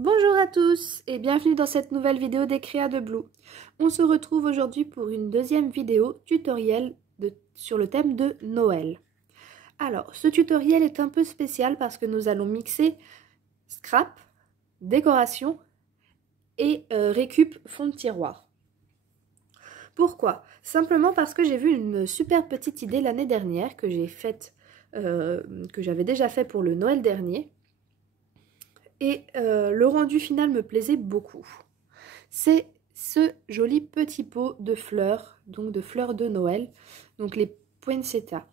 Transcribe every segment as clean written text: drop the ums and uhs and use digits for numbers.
Bonjour à tous et bienvenue dans cette nouvelle vidéo des Créas de Blue. On se retrouve aujourd'hui pour une deuxième vidéo tutoriel sur le thème de Noël. Alors, ce tutoriel est un peu spécial parce que nous allons mixer scrap, décoration et récup fond de tiroir. Pourquoi? Simplement parce que j'ai vu une super petite idée l'année dernière que j'avais déjà fait pour le Noël dernier. Et le rendu final me plaisait beaucoup. C'est ce joli petit pot de fleurs, donc de fleurs de Noël, donc les poinsettias.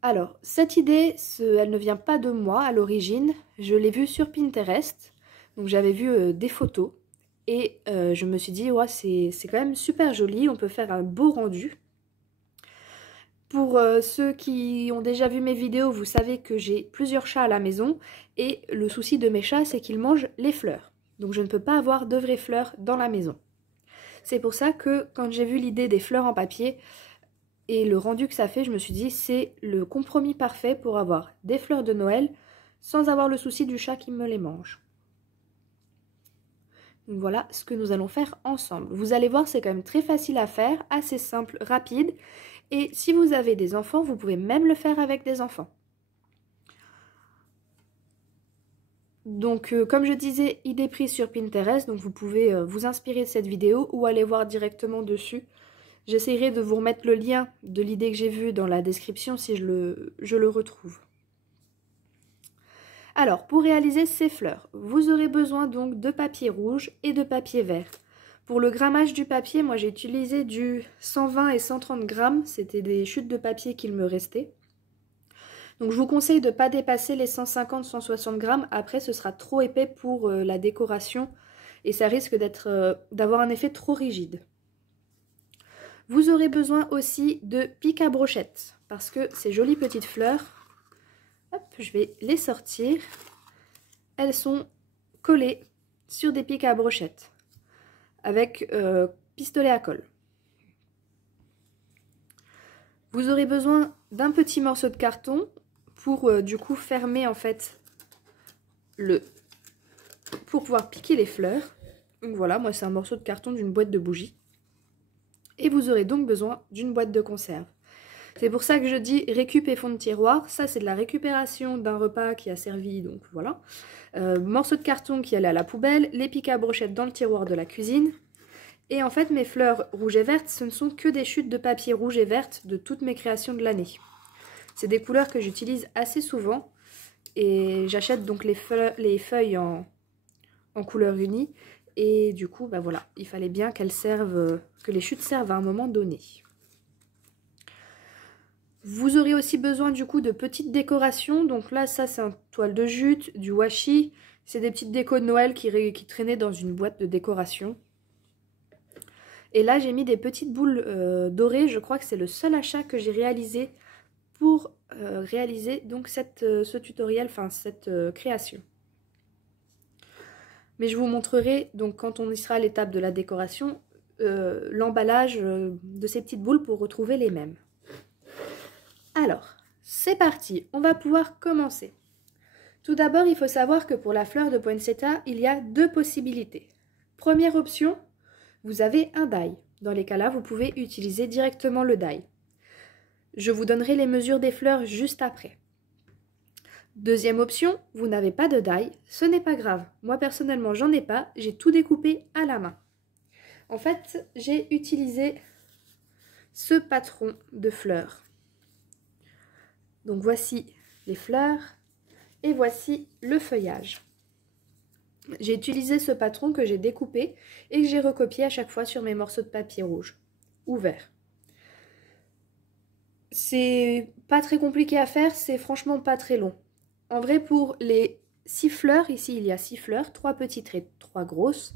Alors, cette idée, elle ne vient pas de moi à l'origine, je l'ai vue sur Pinterest, donc j'avais vu des photos, et je me suis dit, ouais, c'est quand même super joli, on peut faire un beau rendu. Pour ceux qui ont déjà vu mes vidéos, vous savez que j'ai plusieurs chats à la maison et le souci de mes chats, c'est qu'ils mangent les fleurs. Donc je ne peux pas avoir de vraies fleurs dans la maison. C'est pour ça que quand j'ai vu l'idée des fleurs en papier et le rendu que ça fait, je me suis dit c'est le compromis parfait pour avoir des fleurs de Noël sans avoir le souci du chat qui me les mange. Donc voilà ce que nous allons faire ensemble. Vous allez voir, c'est quand même très facile à faire, assez simple, rapide. Et si vous avez des enfants, vous pouvez même le faire avec des enfants. Donc comme je disais, idée prise sur Pinterest, donc vous pouvez vous inspirer de cette vidéo ou aller voir directement dessus. J'essaierai de vous remettre le lien de l'idée que j'ai vue dans la description si je le retrouve. Alors, pour réaliser ces fleurs, vous aurez besoin donc de papier rouge et de papier vert. Pour le grammage du papier, moi j'ai utilisé du 120 et 130 grammes, c'était des chutes de papier qu'il me restait. Donc je vous conseille de ne pas dépasser les 150-160 grammes, après ce sera trop épais pour la décoration et ça risque d'avoir un effet trop rigide. Vous aurez besoin aussi de pic à brochette, parce que ces jolies petites fleurs, hop, je vais les sortir, elles sont collées sur des pics à brochette avec pistolet à colle. Vous aurez besoin d'un petit morceau de carton pour du coup fermer en fait pour pouvoir piquer les fleurs. Donc voilà, moi c'est un morceau de carton d'une boîte de bougies. Et vous aurez donc besoin d'une boîte de conserve. C'est pour ça que je dis récup et fond de tiroir. Ça c'est de la récupération d'un repas qui a servi, donc voilà. Morceau de carton qui allait à la poubelle, les pics à brochette dans le tiroir de la cuisine. Et en fait mes fleurs rouges et vertes, ce ne sont que des chutes de papier rouge et verte de toutes mes créations de l'année. C'est des couleurs que j'utilise assez souvent. Et j'achète donc les feuilles en couleur unie. Et du coup, bah voilà, il fallait bien qu'elles servent, que les chutes servent à un moment donné. Vous aurez aussi besoin du coup de petites décorations. Donc là, ça c'est un toile de jute, du washi. C'est des petites décos de Noël qui traînaient dans une boîte de décoration. Et là, j'ai mis des petites boules dorées. Je crois que c'est le seul achat que j'ai réalisé pour réaliser donc ce tutoriel, enfin cette création. Mais je vous montrerai donc quand on y sera à l'étape de la décoration l'emballage de ces petites boules pour retrouver les mêmes. Alors, c'est parti, on va pouvoir commencer. Tout d'abord, il faut savoir que pour la fleur de poinsettia, il y a deux possibilités. Première option, vous avez un die. Dans les cas-là, vous pouvez utiliser directement le die. Je vous donnerai les mesures des fleurs juste après. Deuxième option, vous n'avez pas de die, ce n'est pas grave. Moi personnellement, j'en ai pas, j'ai tout découpé à la main. En fait, j'ai utilisé ce patron de fleurs. Donc voici les fleurs et voici le feuillage. J'ai utilisé ce patron que j'ai découpé et que j'ai recopié à chaque fois sur mes morceaux de papier rouge ou vert. C'est pas très compliqué à faire, c'est franchement pas très long. En vrai, pour les 6 fleurs, ici il y a 6 fleurs, 3 petites et 3 grosses,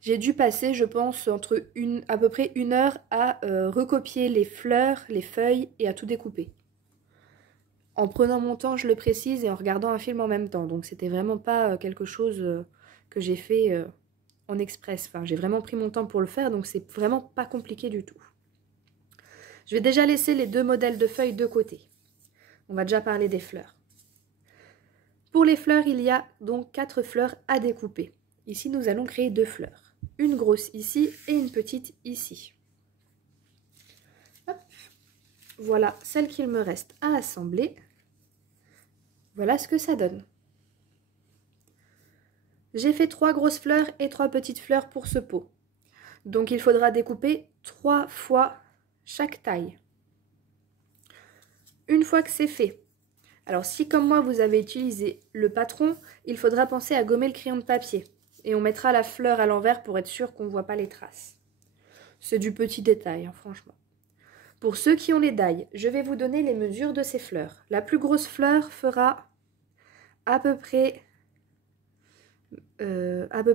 j'ai dû passer, je pense, à peu près 1 heure à recopier les fleurs, les feuilles et à tout découper. En prenant mon temps, je le précise, et en regardant un film en même temps. Donc c'était vraiment pas quelque chose que j'ai fait en express. Enfin, j'ai vraiment pris mon temps pour le faire, donc c'est vraiment pas compliqué du tout. Je vais déjà laisser les deux modèles de feuilles de côté. On va déjà parler des fleurs. Pour les fleurs, il y a donc 4 fleurs à découper. Ici, nous allons créer 2 fleurs. Une grosse ici et une petite ici. Hop. Voilà celle qu'il me reste à assembler. Voilà ce que ça donne. J'ai fait 3 grosses fleurs et 3 petites fleurs pour ce pot. Donc il faudra découper 3 fois chaque taille. Une fois que c'est fait, alors si comme moi vous avez utilisé le patron, il faudra penser à gommer le crayon de papier. Et on mettra la fleur à l'envers pour être sûr qu'on ne voit pas les traces. C'est du petit détail, hein, franchement. Pour ceux qui ont les dailles, je vais vous donner les mesures de ces fleurs. La plus grosse fleur fera à peu près un peu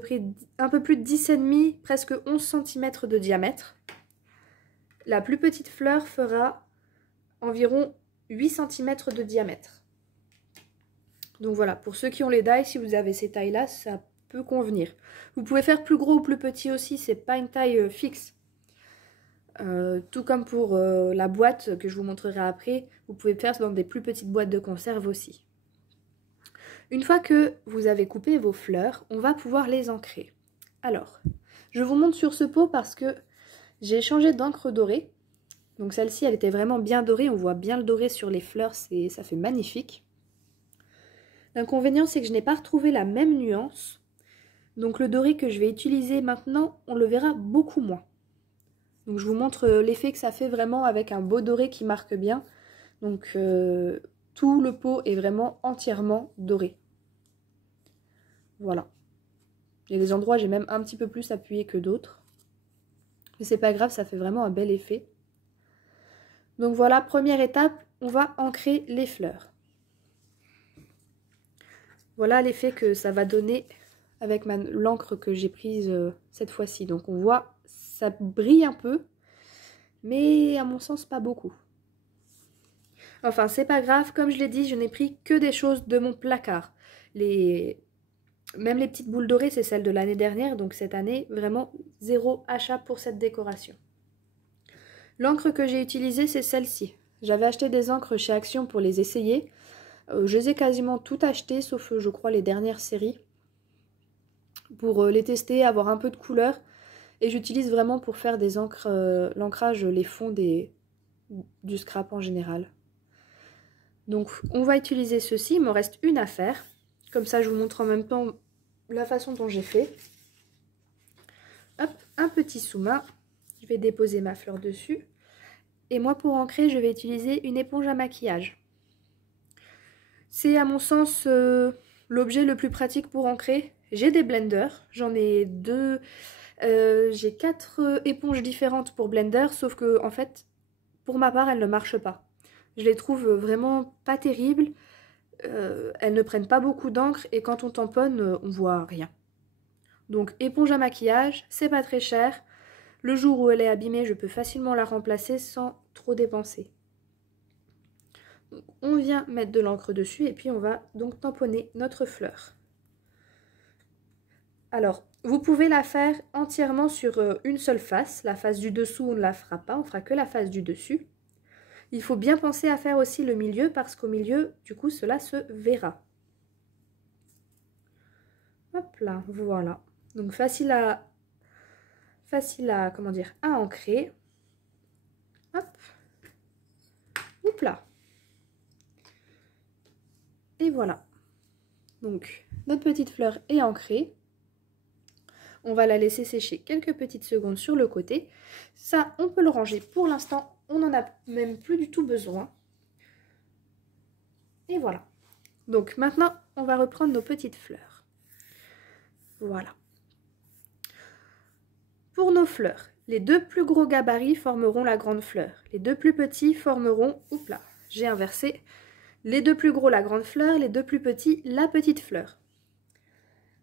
plus de 10,5, presque 11 cm de diamètre. La plus petite fleur fera environ 8 cm de diamètre. Donc voilà, pour ceux qui ont les dailles, si vous avez ces tailles-là, ça peut convenir. Vous pouvez faire plus gros ou plus petit aussi, c'est pas une taille fixe. Tout comme pour la boîte que je vous montrerai après, vous pouvez faire dans des plus petites boîtes de conserve aussi. Une fois que vous avez coupé vos fleurs, on va pouvoir les ancrer. Alors, je vous montre sur ce pot parce que j'ai changé d'encre dorée. Donc celle-ci, elle était vraiment bien dorée, on voit bien le doré sur les fleurs, ça fait magnifique. L'inconvénient, c'est que je n'ai pas retrouvé la même nuance. Donc le doré que je vais utiliser maintenant, on le verra beaucoup moins. Donc je vous montre l'effet que ça fait vraiment avec un beau doré qui marque bien. Donc tout le pot est vraiment entièrement doré. Voilà. Il y a des endroits j'ai même un petit peu plus appuyé que d'autres. Mais c'est pas grave, ça fait vraiment un bel effet. Donc voilà, première étape, on va ancrer les fleurs. Voilà l'effet que ça va donner avec l'encre que j'ai prise cette fois-ci. Donc on voit, ça brille un peu, mais à mon sens pas beaucoup. Enfin, c'est pas grave, comme je l'ai dit, je n'ai pris que des choses de mon placard. Même les petites boules dorées, c'est celles de l'année dernière, donc cette année, vraiment zéro achat pour cette décoration. L'encre que j'ai utilisée, c'est celle-ci. J'avais acheté des encres chez Action pour les essayer. Je les ai quasiment toutes achetées, sauf je crois les dernières séries. Pour les tester, avoir un peu de couleur. Et j'utilise vraiment pour faire des encres, l'ancrage, les fonds du scrap en général. Donc on va utiliser ceci, il me reste une à faire. Comme ça je vous montre en même temps la façon dont j'ai fait. Hop, un petit sous-main. Je vais déposer ma fleur dessus. Et moi pour ancrer, je vais utiliser une éponge à maquillage. C'est à mon sens l'objet le plus pratique pour ancrer. J'ai des blenders, j'en ai 2. J'ai 4 éponges différentes pour blender, sauf que en fait, pour ma part, elles ne marchent pas. Je les trouve vraiment pas terribles. Elles ne prennent pas beaucoup d'encre et quand on tamponne, on voit rien. Donc éponge à maquillage, c'est pas très cher. Le jour où elle est abîmée, je peux facilement la remplacer sans trop dépenser. Donc, on vient mettre de l'encre dessus et puis on va donc tamponner notre fleur. Alors, vous pouvez la faire entièrement sur une seule face. La face du dessous, on ne la fera pas, on fera que la face du dessus. Il faut bien penser à faire aussi le milieu parce qu'au milieu, du coup, cela se verra. Hop là, voilà. Donc facile à comment dire, à ancrer. Hop. Hop là. Et voilà. Donc, notre petite fleur est ancrée. On va la laisser sécher quelques petites secondes sur le côté. Ça, on peut le ranger. Pour l'instant, on n'en a même plus du tout besoin. Et voilà. Donc maintenant, on va reprendre nos petites fleurs. Voilà. Pour nos fleurs, les 2 plus gros gabarits formeront la grande fleur. Les 2 plus petits formeront, oups là, j'ai inversé. Les 2 plus gros, la grande fleur, les 2 plus petits, la petite fleur.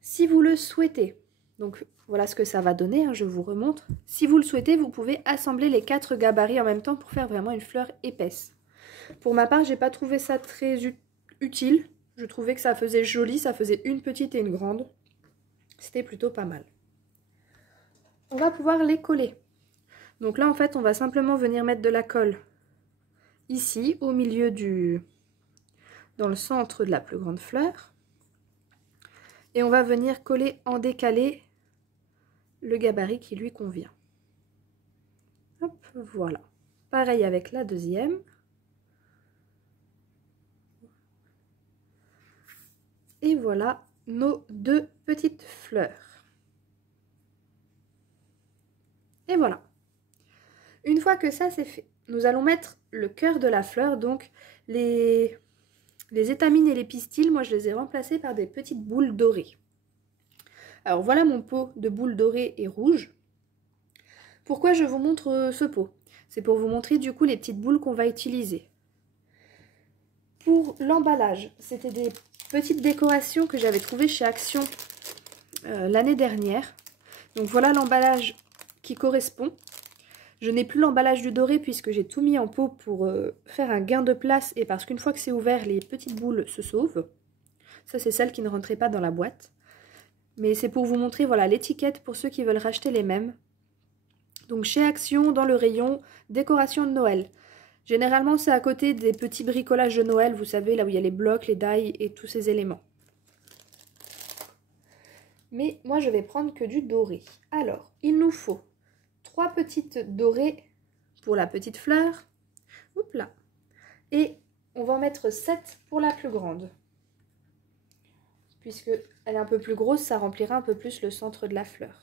Si vous le souhaitez, donc voilà ce que ça va donner, hein, je vous remontre. Si vous le souhaitez, vous pouvez assembler les 4 gabarits en même temps pour faire vraiment une fleur épaisse. Pour ma part, j'ai pas trouvé ça très utile. Je trouvais que ça faisait joli, ça faisait une petite et une grande. C'était plutôt pas mal. On va pouvoir les coller. Donc là, en fait, on va simplement venir mettre de la colle ici, au milieu dans le centre de la plus grande fleur. Et on va venir coller en décalé le gabarit qui lui convient. Hop, voilà. Pareil avec la deuxième. Et voilà nos deux petites fleurs. Et voilà. Une fois que ça c'est fait, nous allons mettre le cœur de la fleur, donc les étamines et les pistils, moi je les ai remplacés par des petites boules dorées. Alors voilà mon pot de boules dorées et rouges. Pourquoi je vous montre ce pot? C'est pour vous montrer du coup les petites boules qu'on va utiliser. Pour l'emballage, c'était des petites décorations que j'avais trouvées chez Action l'année dernière. Donc voilà l'emballage qui correspond. Je n'ai plus l'emballage du doré puisque j'ai tout mis en pot pour faire un gain de place et parce qu'une fois que c'est ouvert, les petites boules se sauvent. Ça, c'est celle qui ne rentrait pas dans la boîte. Mais c'est pour vous montrer voilà l'étiquette pour ceux qui veulent racheter les mêmes. Donc chez Action, dans le rayon décoration de Noël. Généralement, c'est à côté des petits bricolages de Noël, vous savez, là où il y a les blocs, les die et tous ces éléments. Mais moi, je vais prendre que du doré. Alors, il nous faut 3 petites dorées pour la petite fleur. Oups là. Et on va en mettre 7 pour la plus grande. Puisque elle est un peu plus grosse, ça remplira un peu plus le centre de la fleur.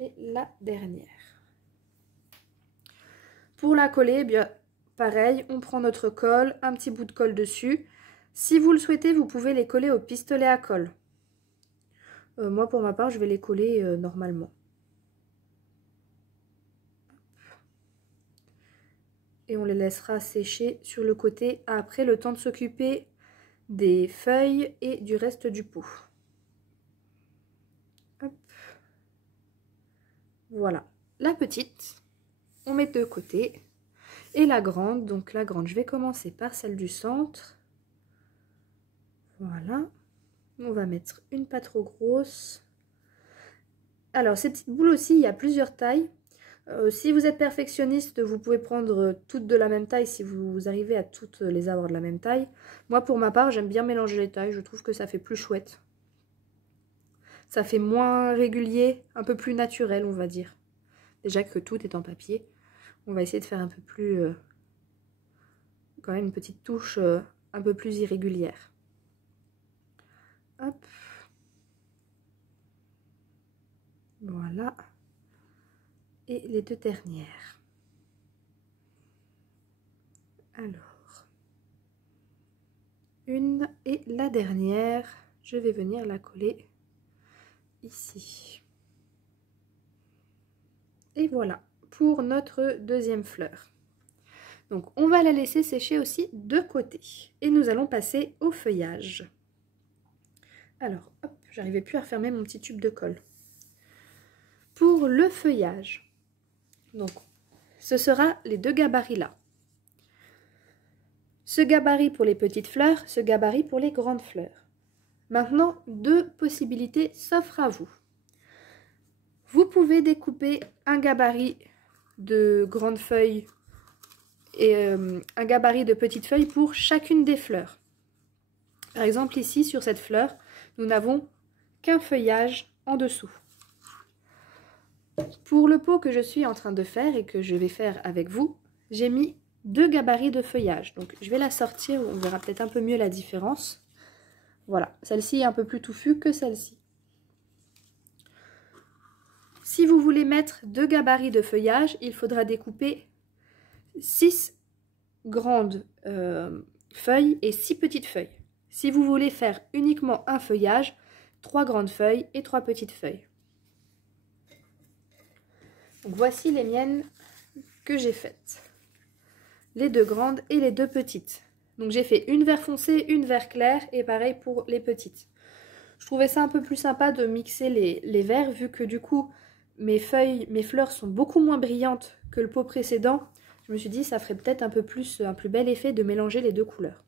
Et la dernière. Pour la coller, eh bien pareil, on prend notre colle, un petit bout de colle dessus. Si vous le souhaitez, vous pouvez les coller au pistolet à colle. Moi, pour ma part, je vais les coller normalement. Et on les laissera sécher sur le côté après le temps de s'occuper des feuilles et du reste du pot. Hop. Voilà, la petite, on met de côté. Et la grande, donc la grande, je vais commencer par celle du centre. Voilà, on va mettre une pas trop grosse. Alors, ces petites boules aussi, il y a plusieurs tailles. Si vous êtes perfectionniste, vous pouvez prendre toutes de la même taille si vous arrivez à toutes les avoir de la même taille. Moi, pour ma part, j'aime bien mélanger les tailles. Je trouve que ça fait plus chouette. Ça fait moins régulier, un peu plus naturel, on va dire. Déjà que tout est en papier. On va essayer de faire un peu plus... quand même une petite touche un peu plus irrégulière. Hop. Voilà. Et les deux dernières. Alors, une et la dernière, je vais venir la coller ici. Et voilà, pour notre deuxième fleur. Donc, on va la laisser sécher aussi de côté. Et nous allons passer au feuillage. Alors, hop, j'arrivais plus à refermer mon petit tube de colle. Pour le feuillage, donc, ce sera les deux gabarits là. Ce gabarit pour les petites fleurs, ce gabarit pour les grandes fleurs. Maintenant, deux possibilités s'offrent à vous. Vous pouvez découper un gabarit de grandes feuilles et un gabarit de petites feuilles pour chacune des fleurs. Par exemple, ici, sur cette fleur, nous n'avons qu'un feuillage en dessous. Pour le pot que je suis en train de faire et que je vais faire avec vous, j'ai mis deux gabarits de feuillage. Donc je vais la sortir, on verra peut-être un peu mieux la différence. Voilà, celle-ci est un peu plus touffue que celle-ci. Si vous voulez mettre deux gabarits de feuillage, il faudra découper 6 grandes feuilles et 6 petites feuilles. Si vous voulez faire uniquement un feuillage, 3 grandes feuilles et 3 petites feuilles. Donc voici les miennes que j'ai faites. Les deux grandes et les deux petites. Donc j'ai fait une vert foncé, une vert clair et pareil pour les petites. Je trouvais ça un peu plus sympa de mixer les verts vu que du coup mes fleurs sont beaucoup moins brillantes que le pot précédent. Je me suis dit ça ferait peut-être un plus bel effet de mélanger les deux couleurs.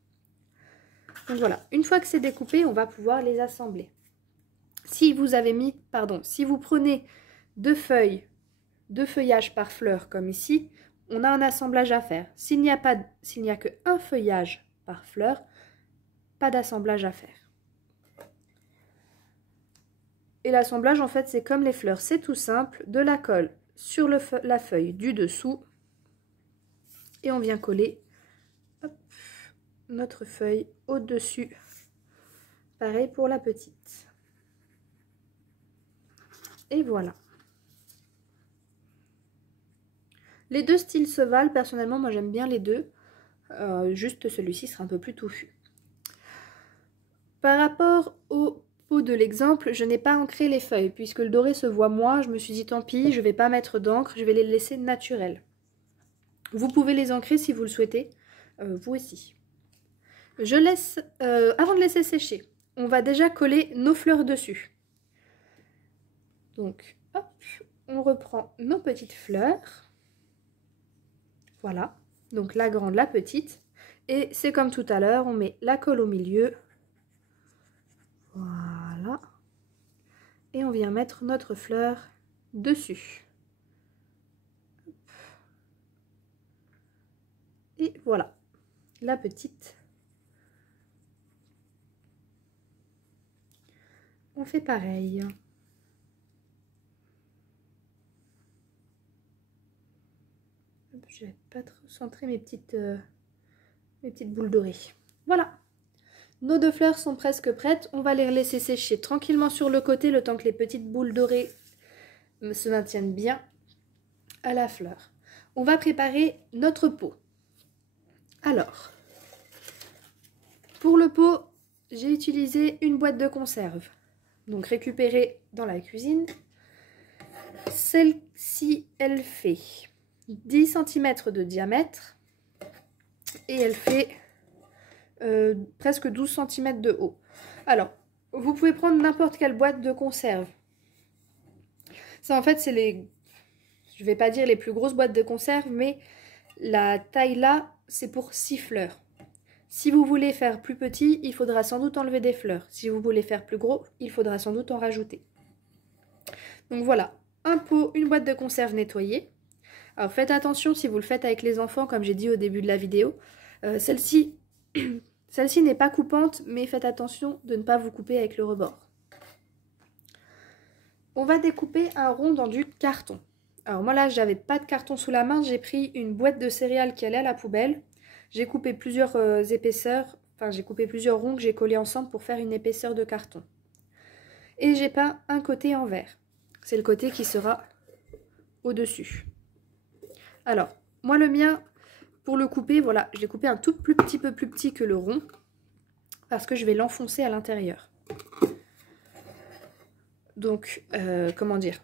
Donc voilà, une fois que c'est découpé, on va pouvoir les assembler. Si vous prenez deux feuillages par fleur comme ici, on a un assemblage à faire. S'il n'y a qu'un feuillage par fleur, pas d'assemblage à faire. Et l'assemblage, en fait, c'est comme les fleurs, c'est tout simple. De la colle sur la feuille du dessous. Et on vient coller hop, notre feuille au-dessus. Pareil pour la petite. Et voilà. Les deux styles se valent. Personnellement, moi j'aime bien les deux. Juste celui-ci sera un peu plus touffu. Par rapport au pot de l'exemple, je n'ai pas ancré les feuilles. Puisque le doré se voit moins, je me suis dit tant pis, je ne vais pas mettre d'encre, je vais les laisser naturels. Vous pouvez les ancrer si vous le souhaitez, vous aussi. Je laisse, avant de laisser sécher, on va déjà coller nos fleurs dessus. Donc, hop, on reprend nos petites fleurs. Voilà, donc la grande, la petite. Et c'est comme tout à l'heure, on met la colle au milieu. Voilà. Et on vient mettre notre fleur dessus. Et voilà, la petite. On fait pareil. Je vais pas trop centrer mes petites boules dorées. Voilà. Nos deux fleurs sont presque prêtes. On va les laisser sécher tranquillement sur le côté le temps que les petites boules dorées se maintiennent bien à la fleur. On va préparer notre pot. Alors, pour le pot, j'ai utilisé une boîte de conserve. Donc récupérée dans la cuisine. Celle-ci, elle fait 10 cm de diamètre et elle fait presque 12 cm de haut. Alors, vous pouvez prendre n'importe quelle boîte de conserve. Ça, en fait, c'est les... Je vais pas dire les plus grosses boîtes de conserve, mais la taille là, c'est pour 6 fleurs. Si vous voulez faire plus petit, il faudra sans doute enlever des fleurs. Si vous voulez faire plus gros, il faudra sans doute en rajouter. Donc voilà, un pot, une boîte de conserve nettoyée. Alors faites attention si vous le faites avec les enfants, comme j'ai dit au début de la vidéo. Celle-ci n'est pas coupante, mais faites attention de ne pas vous couper avec le rebord. On va découper un rond dans du carton. Alors moi là, j'avais pas de carton sous la main, j'ai pris une boîte de céréales qui allait à la poubelle. J'ai coupé plusieurs épaisseurs, enfin j'ai coupé plusieurs ronds que j'ai collés ensemble pour faire une épaisseur de carton. Et j'ai peint un côté en vert. C'est le côté qui sera au-dessus. Alors, moi le mien, pour le couper, voilà, je l'ai coupé un tout petit peu plus petit que le rond, parce que je vais l'enfoncer à l'intérieur. Donc, comment dire,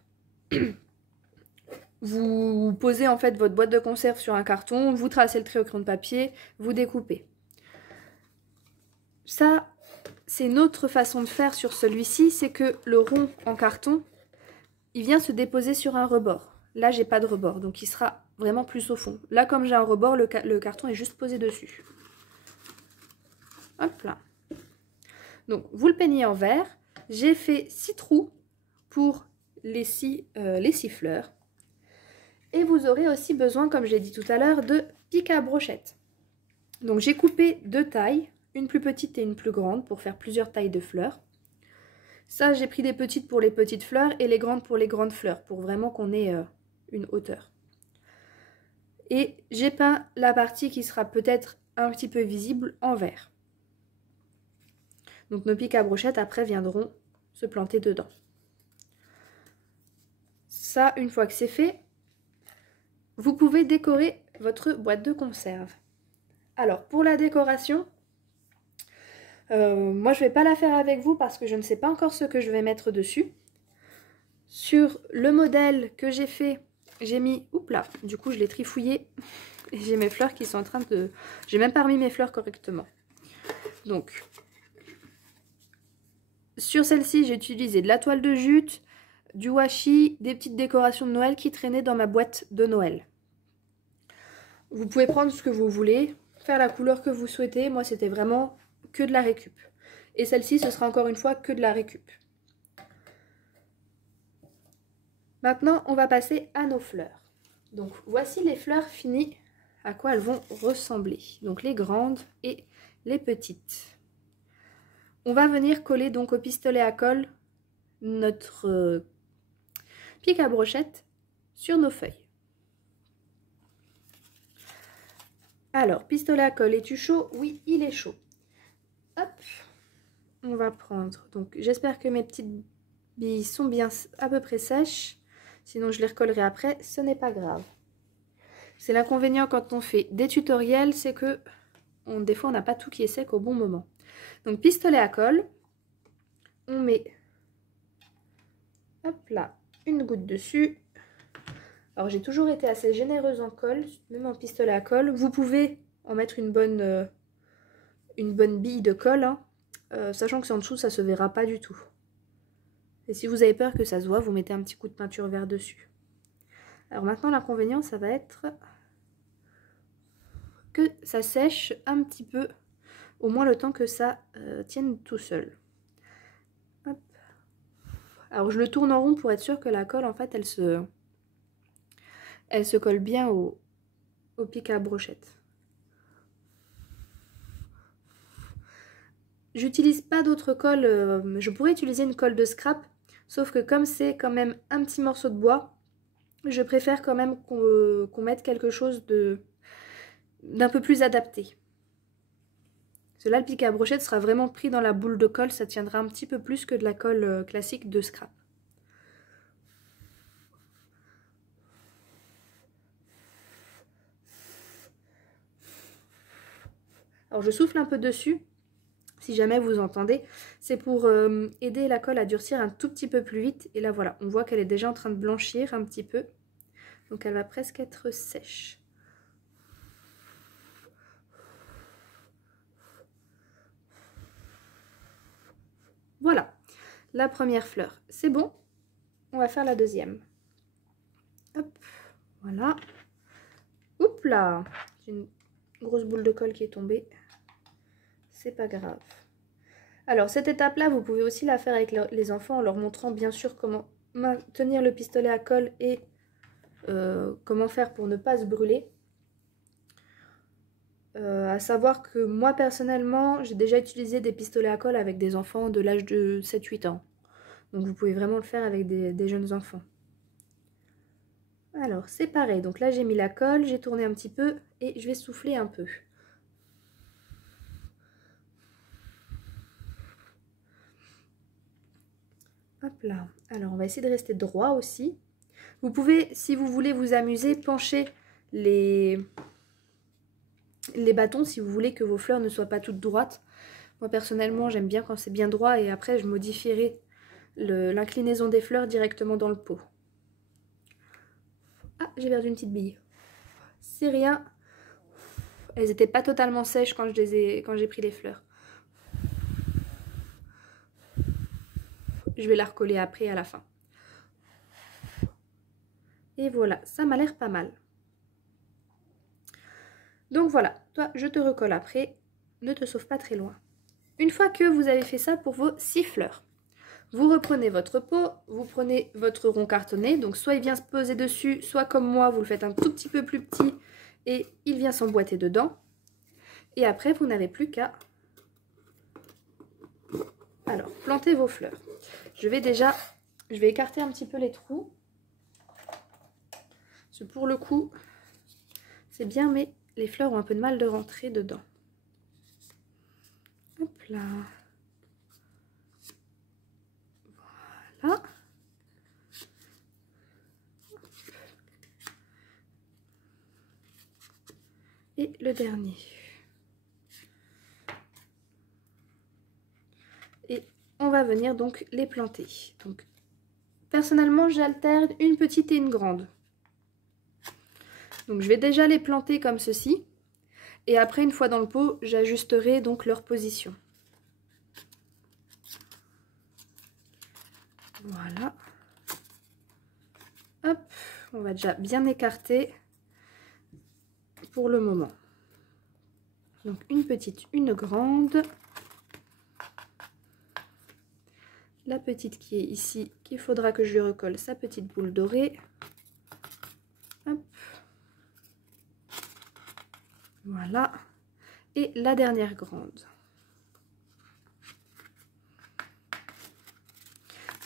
vous posez en fait votre boîte de conserve sur un carton, vous tracez le trait au crayon de papier, vous découpez. Ça, c'est une autre façon de faire sur celui-ci, c'est que le rond en carton, il vient se déposer sur un rebord. Là, j'ai pas de rebord, donc il sera vraiment plus au fond. Là, comme j'ai un rebord, le carton est juste posé dessus. Hop là. Donc, vous le peignez en vert. J'ai fait 6 trous pour les 6 fleurs. Et vous aurez aussi besoin, comme j'ai dit tout à l'heure, de pic à brochette. Donc, j'ai coupé 2 tailles, une plus petite et une plus grande, pour faire plusieurs tailles de fleurs. Ça, j'ai pris des petites pour les petites fleurs et les grandes pour les grandes fleurs, pour vraiment qu'on ait une hauteur. Et j'ai peint la partie qui sera peut-être un petit peu visible en vert. Donc nos pics à brochette après viendront se planter dedans. Ça, une fois que c'est fait, vous pouvez décorer votre boîte de conserve. Alors pour la décoration, moi je ne vais pas la faire avec vous parce que je ne sais pas encore ce que je vais mettre dessus. Sur le modèle que j'ai fait, j'ai mis, oups là, du coup je l'ai trifouillé et j'ai mes fleurs qui sont en train de... J'ai même pas remis mes fleurs correctement. Donc, sur celle-ci, j'ai utilisé de la toile de jute, du washi, des petites décorations de Noël qui traînaient dans ma boîte de Noël. Vous pouvez prendre ce que vous voulez, faire la couleur que vous souhaitez. Moi, c'était vraiment que de la récup. Et celle-ci, ce sera encore une fois que de la récup. Maintenant, on va passer à nos fleurs. Donc, voici les fleurs finies, à quoi elles vont ressembler. Donc, les grandes et les petites. On va venir coller donc au pistolet à colle notre pic à brochette sur nos feuilles. Alors, pistolet à colle, es-tu chaud? Oui, il est chaud. Hop, on va prendre. Donc, j'espère que mes petites billes sont bien à peu près sèches. Sinon, je les recollerai après. Ce n'est pas grave. C'est l'inconvénient quand on fait des tutoriels, c'est que des fois, on n'a pas tout qui est sec au bon moment. Donc, pistolet à colle. On met, hop là, une goutte dessus. Alors, j'ai toujours été assez généreuse en colle, même en pistolet à colle. Vous pouvez en mettre une bonne bille de colle, hein, sachant que c'est en dessous, ça ne se verra pas du tout. Et si vous avez peur que ça se voit, vous mettez un petit coup de peinture vert dessus. Alors maintenant, l'inconvénient, ça va être que ça sèche un petit peu, au moins le temps que ça tienne tout seul. Hop. Alors, je le tourne en rond pour être sûre que la colle, en fait, elle se colle bien au pic à brochette. J'utilise pas d'autre colle, je pourrais utiliser une colle de scrap, sauf que comme c'est quand même un petit morceau de bois, je préfère quand même qu'on mette quelque chose d'un peu plus adapté. Parce que là, le pic à brochette sera vraiment pris dans la boule de colle, ça tiendra un petit peu plus que de la colle classique de scrap. Alors je souffle un peu dessus, si jamais vous entendez, c'est pour aider la colle à durcir un tout petit peu plus vite. Et là voilà, on voit qu'elle est déjà en train de blanchir un petit peu, donc elle va presque être sèche. Voilà, la première fleur, c'est bon. On va faire la deuxième. Hop, voilà. Oups là, j'ai une grosse boule de colle qui est tombée. C'est pas grave. Alors cette étape-là, vous pouvez aussi la faire avec les enfants en leur montrant bien sûr comment maintenir le pistolet à colle et comment faire pour ne pas se brûler. À savoir que moi personnellement, j'ai déjà utilisé des pistolets à colle avec des enfants de l'âge de 7-8 ans. Donc vous pouvez vraiment le faire avec des jeunes enfants. Alors c'est pareil, donc là j'ai mis la colle, j'ai tourné un petit peu et je vais souffler un peu. Hop là, alors on va essayer de rester droit aussi. Vous pouvez, si vous voulez vous amuser, pencher les bâtons si vous voulez que vos fleurs ne soient pas toutes droites. Moi personnellement j'aime bien quand c'est bien droit et après je modifierai l'inclinaison des fleurs directement dans le pot. Ah, j'ai perdu une petite bille. C'est rien. Elles n'étaient pas totalement sèches quand j'ai pris les fleurs. Je vais la recoller après à la fin. Et voilà, ça m'a l'air pas mal. Donc voilà, toi je te recolle après. Ne te sauve pas très loin. Une fois que vous avez fait ça pour vos 6 fleurs, vous reprenez votre pot, vous prenez votre rond cartonné, donc soit il vient se poser dessus, soit comme moi, vous le faites un tout petit peu plus petit et il vient s'emboîter dedans. Et après, vous n'avez plus qu'à planter vos fleurs. Je vais écarter un petit peu les trous. Parce que pour le coup, c'est bien, mais les fleurs ont un peu de mal de rentrer dedans. Hop là. Voilà. Et le dernier. Et on va venir donc les planter. Donc, personnellement, j'alterne une petite et une grande. Donc, je vais déjà les planter comme ceci. Et après, une fois dans le pot, j'ajusterai donc leur position. Voilà. Hop, on va déjà bien écarter pour le moment. Donc une petite, une grande. La petite qui est ici, qu'il faudra que je lui recolle sa petite boule dorée. Hop. Voilà. Et la dernière grande.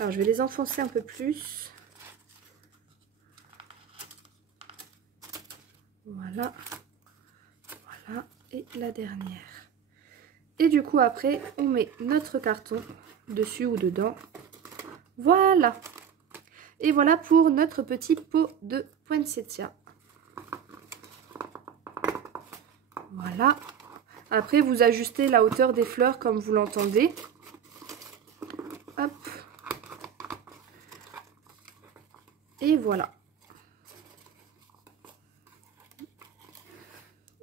Alors je vais les enfoncer un peu plus. Voilà. Voilà. Et la dernière. Et du coup après on met notre carton dessus ou dedans. Voilà. Et voilà pour notre petit pot de poinsettia. Voilà. Après, vous ajustez la hauteur des fleurs comme vous l'entendez. Hop. Et voilà.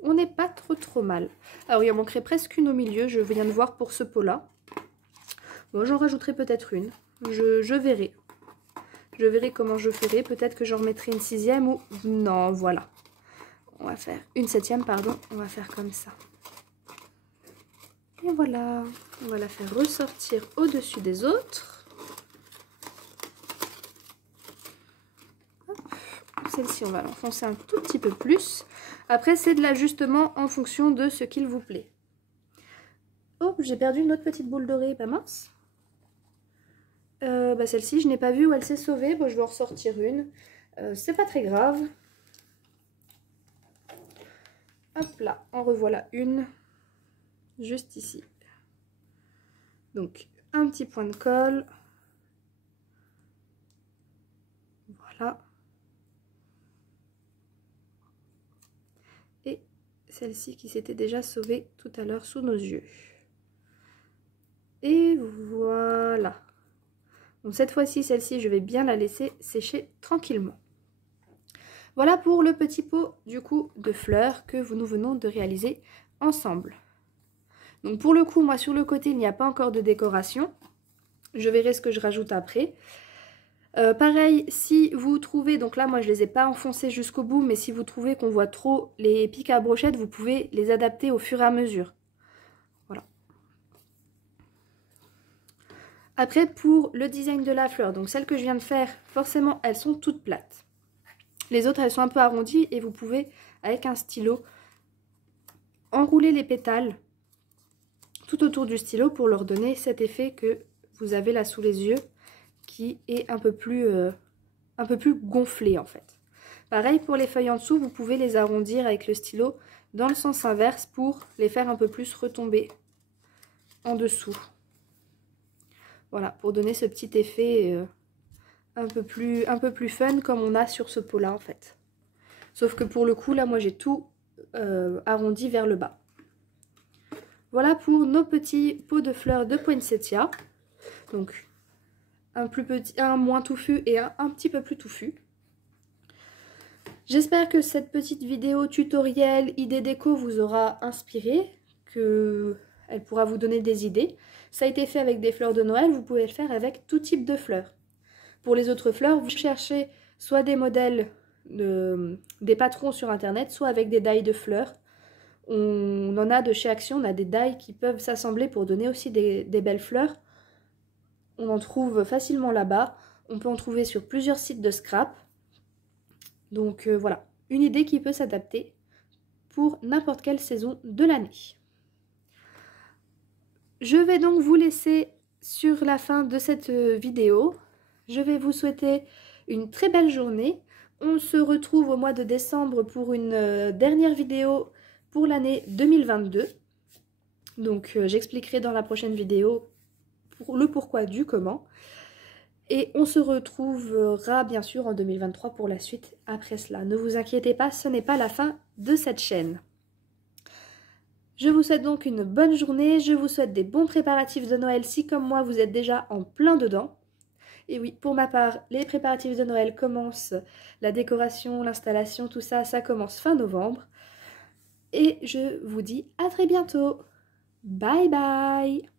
On n'est pas trop mal. Alors, il en manquerait presque une au milieu, je viens de voir pour ce pot-là. Bon, j'en rajouterai peut-être une. Je verrai. Je verrai comment je ferai. Peut-être que j'en remettrai une 6e ou... Non, voilà. On va faire une 7e, pardon. On va faire comme ça. Et voilà. On va la faire ressortir au-dessus des autres. Celle-ci, on va l'enfoncer un tout petit peu plus. Après, c'est de l'ajustement en fonction de ce qu'il vous plaît. Oh, j'ai perdu une autre petite boule dorée. Pas mince. Celle-ci, je n'ai pas vu où elle s'est sauvée. Bon, je vais en ressortir une. C'est pas très grave. Hop là, en revoilà une. Juste ici. Donc, un petit point de colle. Voilà. Et celle-ci qui s'était déjà sauvée tout à l'heure sous nos yeux. Et voilà. Donc cette fois-ci, celle-ci, je vais bien la laisser sécher tranquillement. Voilà pour le petit pot du coup de fleurs que nous venons de réaliser ensemble. Donc pour le coup, moi sur le côté, il n'y a pas encore de décoration. Je verrai ce que je rajoute après. Pareil, si vous trouvez, donc là moi je les ai pas enfoncés jusqu'au bout, mais si vous trouvez qu'on voit trop les pics à brochette, vous pouvez les adapter au fur et à mesure. Voilà. Après pour le design de la fleur, donc celles que je viens de faire, forcément elles sont toutes plates. Les autres elles sont un peu arrondies et vous pouvez avec un stylo enrouler les pétales tout autour du stylo pour leur donner cet effet que vous avez là sous les yeux, qui est un peu plus gonflé en fait. Pareil pour les feuilles en dessous, vous pouvez les arrondir avec le stylo dans le sens inverse pour les faire un peu plus retomber en dessous. Voilà, pour donner ce petit effet un peu plus fun comme on a sur ce pot là en fait. Sauf que pour le coup là, moi j'ai tout arrondi vers le bas. Voilà pour nos petits pots de fleurs de poinsettia. Donc un plus petit, un moins touffu et un petit peu plus touffu. J'espère que cette petite vidéo tutoriel idée déco vous aura inspiré, qu'elle pourra vous donner des idées. Ça a été fait avec des fleurs de Noël, vous pouvez le faire avec tout type de fleurs. Pour les autres fleurs, vous cherchez soit des modèles, des patrons sur internet, soit avec des die de fleurs. On en a de chez Action, on a des die qui peuvent s'assembler pour donner aussi des belles fleurs. On en trouve facilement là-bas. On peut en trouver sur plusieurs sites de scrap. Donc voilà, une idée qui peut s'adapter pour n'importe quelle saison de l'année. Je vais donc vous laisser sur la fin de cette vidéo. Je vais vous souhaiter une très belle journée. On se retrouve au mois de décembre pour une dernière vidéo pour l'année 2022. Donc j'expliquerai dans la prochaine vidéo le pourquoi du comment. Et on se retrouvera bien sûr en 2023 pour la suite après cela. Ne vous inquiétez pas, ce n'est pas la fin de cette chaîne. Je vous souhaite donc une bonne journée, je vous souhaite des bons préparatifs de Noël si comme moi vous êtes déjà en plein dedans. Et oui, pour ma part, les préparatifs de Noël commencent, la décoration, l'installation, tout ça, ça commence fin novembre. Et je vous dis à très bientôt. Bye bye!